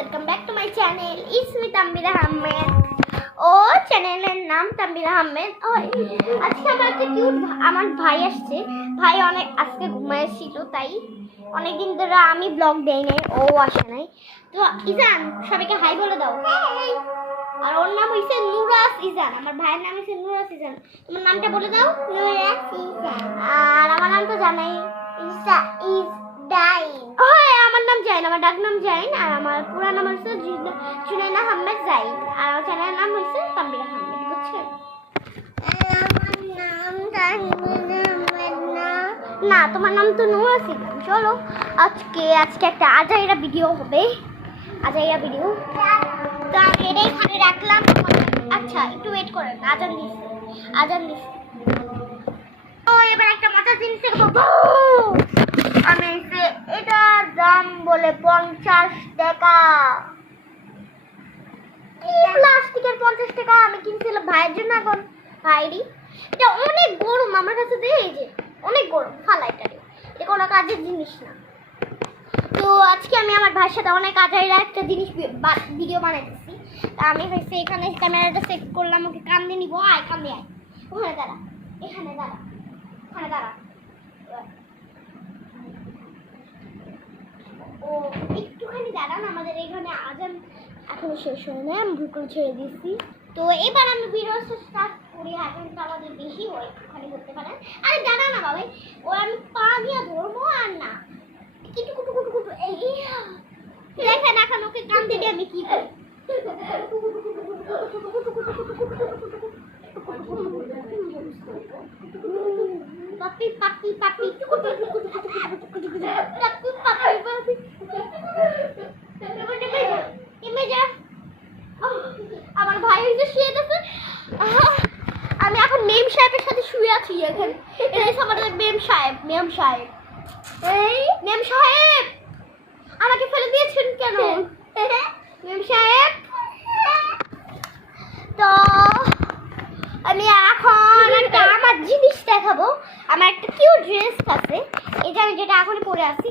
Welcome back to my channel it's me Tanvira Ahmed. ও চ্যানেলের নাম তানভীরা আহমেদ। ও আজকে আমার একটা কিউট আমার ভাই আসছে। ভাই অনেক আজকে ঘুমাইছিল, তাই অনেকদিন ধরে আমি ব্লগ দেই নাই, ও আসে নাই। তো ইজান, সবাইকে হাই বলে দাও। আর ওর নাম হইছে নুরাস ইজান। আমার ভাইয়ের নাম হইছে নুরাস ইজান। তোমার নামটা বলে দাও। নুরাস ইজান। আর আমার নাম তো জানাই, ইসা ইজ ডাইন। হ্যাঁ, আমার নাম জাইন, আমার ডাক নাম জাইন। আর আমার পুরো নাম হচ্ছে জুনাইনা আহমেদ জাইন। আর আমার চ্যানেলের নাম হচ্ছে তানভীরা আহমেদ, বুঝছেন? আমার নাম তানভীরা আহমেদ না, তোমার নাম তো নুরাস ইজান। চলো আজকে একটা আজাইরা ভিডিও হবে, আজাইরা ভিডিও। তো আমি এটা এখানে রাখলাম। আচ্ছা, একটু ওয়েট করেন, আজান দিচ্ছে। তো এবার একটা মজার জিনিস দেখবো। আমি এটার দাম বলে 50 টাকা। কি প্লাস্টিকের 50 টাকা? আমি কিনছিলাম ভাইয়ের জন্য। এখন ভাইরি এটা অনেক গরম আমার কাছে, এই যে অনেক গরম, ফালা এটা কোনো কাজের জিনিস না। তো আজকে আমি আমার ভাইয়ের সাথে অনেক আজাইরা একটা জিনিস ভিডিও বানাইতেছি। তা আমি হয়েছে এখানে ক্যামেরাটা সেট করলাম, ওকে কান দিয়ে নিবো। কান দিয়ে ওখানে দাঁড়া, এখানে দাঁড়া, ওখানে দাঁড়া। ও একটুখানি দাঁড়ান, আমাদের এখানে আজান এখনো শেষ হয় না, আমি ভুল করে ছেড়ে দিচ্ছি। তো এবার আমি ভিডিও স্টার্ট করি। আজানটা আমাদের বেশি হয়, একটুখানি করতে পারেন। আরে দাঁড়া না বাবা, ও আমি পা দিয়ে ধরবো আর না কিছু কুটু কুটু কুটু। এই দেখেন এখন ওকে কান দিলে আমি কি করি। পাপি পাপি পাপি আমার ভাই হইছে শুয়ে গেছে। আমি এখন মেম সাহেবের সাথে শুয়ে আছি এখানে। এটা আমাদের মেম সাহেব। এই মেম সাহেব, আমাকে ফেলে দিয়েছেন কেন? মেম সাহেব, তো আমি এখন একটা আমার জিনিস দেখাবো। আমার একটা কিউট ড্রেস আছে, এটা আমি যেটা এখন পরে আছি।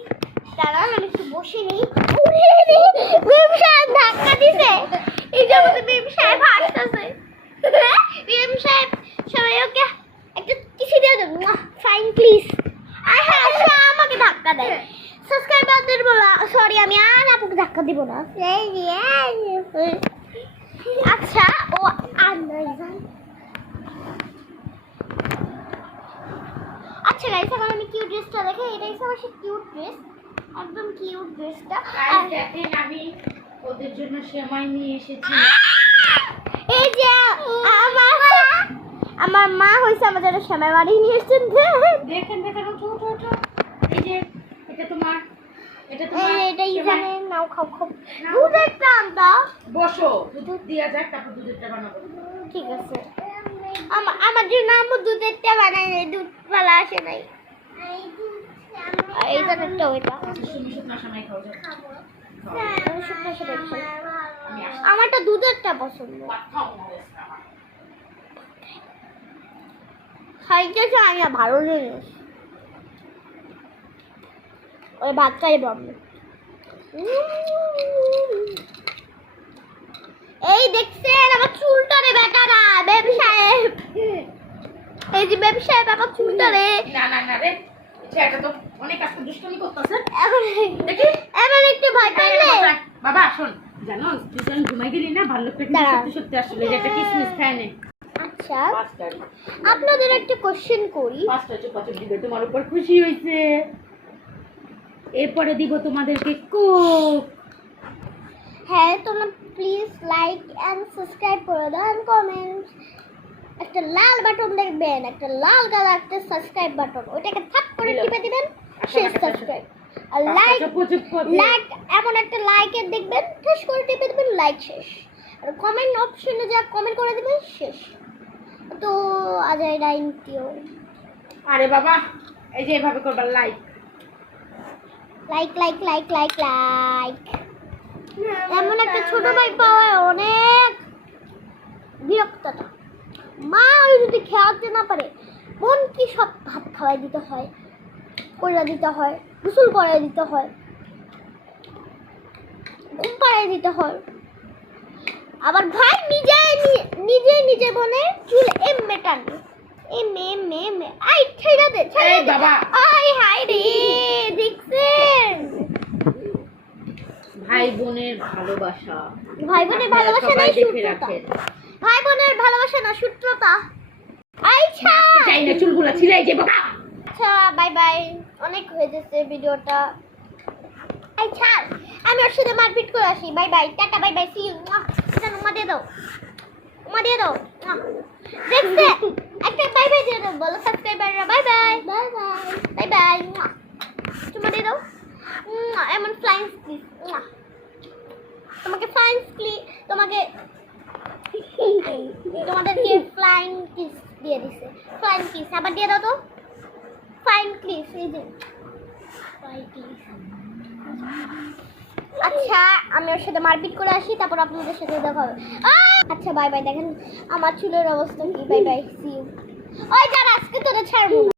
দাঁড়ান আমি একটু বসে নিই। মেম সাহেব ধাক্কা দিছে, এই যে আমাদের মেম সাহেব হাসতেছে। মেম সাহেব, সবাই ওকে একটা কিছু দিয়ে দেবো, ফাইন প্লিজ। আমাকে ধাক্কা দেয়। সাবস্ক্রাইবারদের বলা সরি, আমি আর আপুকে ধাক্কা দিব না। আচ্ছা, ও আর আচ্ছা গাইস, এখন আমি কিউট ড্রেসটা দেখে। এটাই আমার সেই কিউট ড্রেস, একদম কিউট ড্রেসটা। দেখেন আমি ওদের জন্য সেমাই নিয়ে এসেছি। এই যে আমার মা হইছে আমাদের সেমাই বাড়ি নিয়ে এসেছেন। দেখেন ওঠো। এই যে এটা তোমার এটাই জানে নাও, খাও দুধের টানটা। বসো, দুধ দিয়া যাক, তারপর দুধেরটা বানাবো। ঠিক আছে। আমার জন্য আম্মু দুধেরটা বানাই নাই, দুধ পালা আসে নাই। এই দুধেরটা ওইটা শুকনো সেমাই খাও যাও। আমারটা দুধেরটা পছন্দ। খাইতেছে আমি ভালো জিনিস, ওই বাচ্চাই বলবে। এই দেখছেন আমার চুলটা রে বেটারা, বেব সাহেব। এই যে বেব সাহেব আমার চুলটা রে। না রে, এটা তো অনেক আজকে দুষ্টুমি করতেছে। এখন দেখি এমন একটু ভয় পাইলে। বাবা শোন, জানো তুই যখন ঘুমাই গেলি না, ভালো পেটে সত্যি আসলে যেটা কিসমিস খায় না। আচ্ছা, আপনাদের একটা কোশ্চেন করি। পাঁচটা চুপাচুপ দিবে, তোমার উপর খুশি হয়েছে। এরপরে দিব তোমাদেরকে কোক। হ্যাঁ, তোমরা প্লিজ লাইক এন্ড সাবস্ক্রাইব করে দাও এন্ড কমেন্ট। একটা লাল বাটন দেখবেন, একটা লাল কালার একটা সাবস্ক্রাইব বাটন, ওইটাকে থাপ করে টিপে দিবেন, শেষ সাবস্ক্রাইব। আর লাইক এমন একটা লাইকের দেখবেন, ঠস করে টিপে দিবেন, লাইক শেষ। আর কমেন্ট অপশনে যা কমেন্ট করে দিবেন, শেষ। তো আজাই ডাইনটিও। আরে বাবা, এই যে এভাবে করবা, লাইক। এমন একটা ছোট ভাই পাওয়া অনেক বিরক্ততা। মা যদি খেয়ালতে না পারে, বোন কি সব ভাত খাওয়াই দিতে হয়, করে দিতে হয়, গোসল করে দিতে হয়। ঘুম পাড়ায় দিতে হয়। আবার ভাই নিজে বনে চুল এমএ টানে, এমএ আই ছেড়ে দে এই বাবা। আই হাই রে, দেখছেন ভাই বোনের ভালোবাসা, ভাই বোনের ভালোবাসা নাই সবাই দেখে সূত্রতা, রাখেন। ভাই বোনের ভালোবাসা না সূত্রতা। আচ্ছা চাই না চুলগুলা ছিলাই যে বাবা। আচ্ছা বাই বাই, অনেক হয়ে যাচ্ছে ভিডিওটা। আচ্ছা আমি ওর সাথে মারপিট করে আসি। Bye bye, tata, bye bye, see you. এটা উমা দিয়ে দাও, উমা দিয়ে দাও। দেখছে একটা বাই বাই দিয়ে দাও, বলো সাবস্ক্রাইবাররা bye bye, bye bye, bye bye, তোমা দিয়ে দাও। এমন ফ্লাইং কিস, তোমাকে ফ্লাইং কিস, তোমাদেরকে ফ্লাইং কিস দিয়ে দিছে, ফ্লাইং কিস আবার দিয়ে দাও তো, ফ্লাইং কিস, এই যে ফ্লাইং কিস। আচ্ছা আমি ওর সাথে মারপিট করে আসি, তারপর আপনাদের সাথে দেখা হবে। আচ্ছা বাই বাই, দেখেন আমার চুলের অবস্থা কি। Bye bye, see you. ওই যারা আজকে তোরা ছাড়বো না।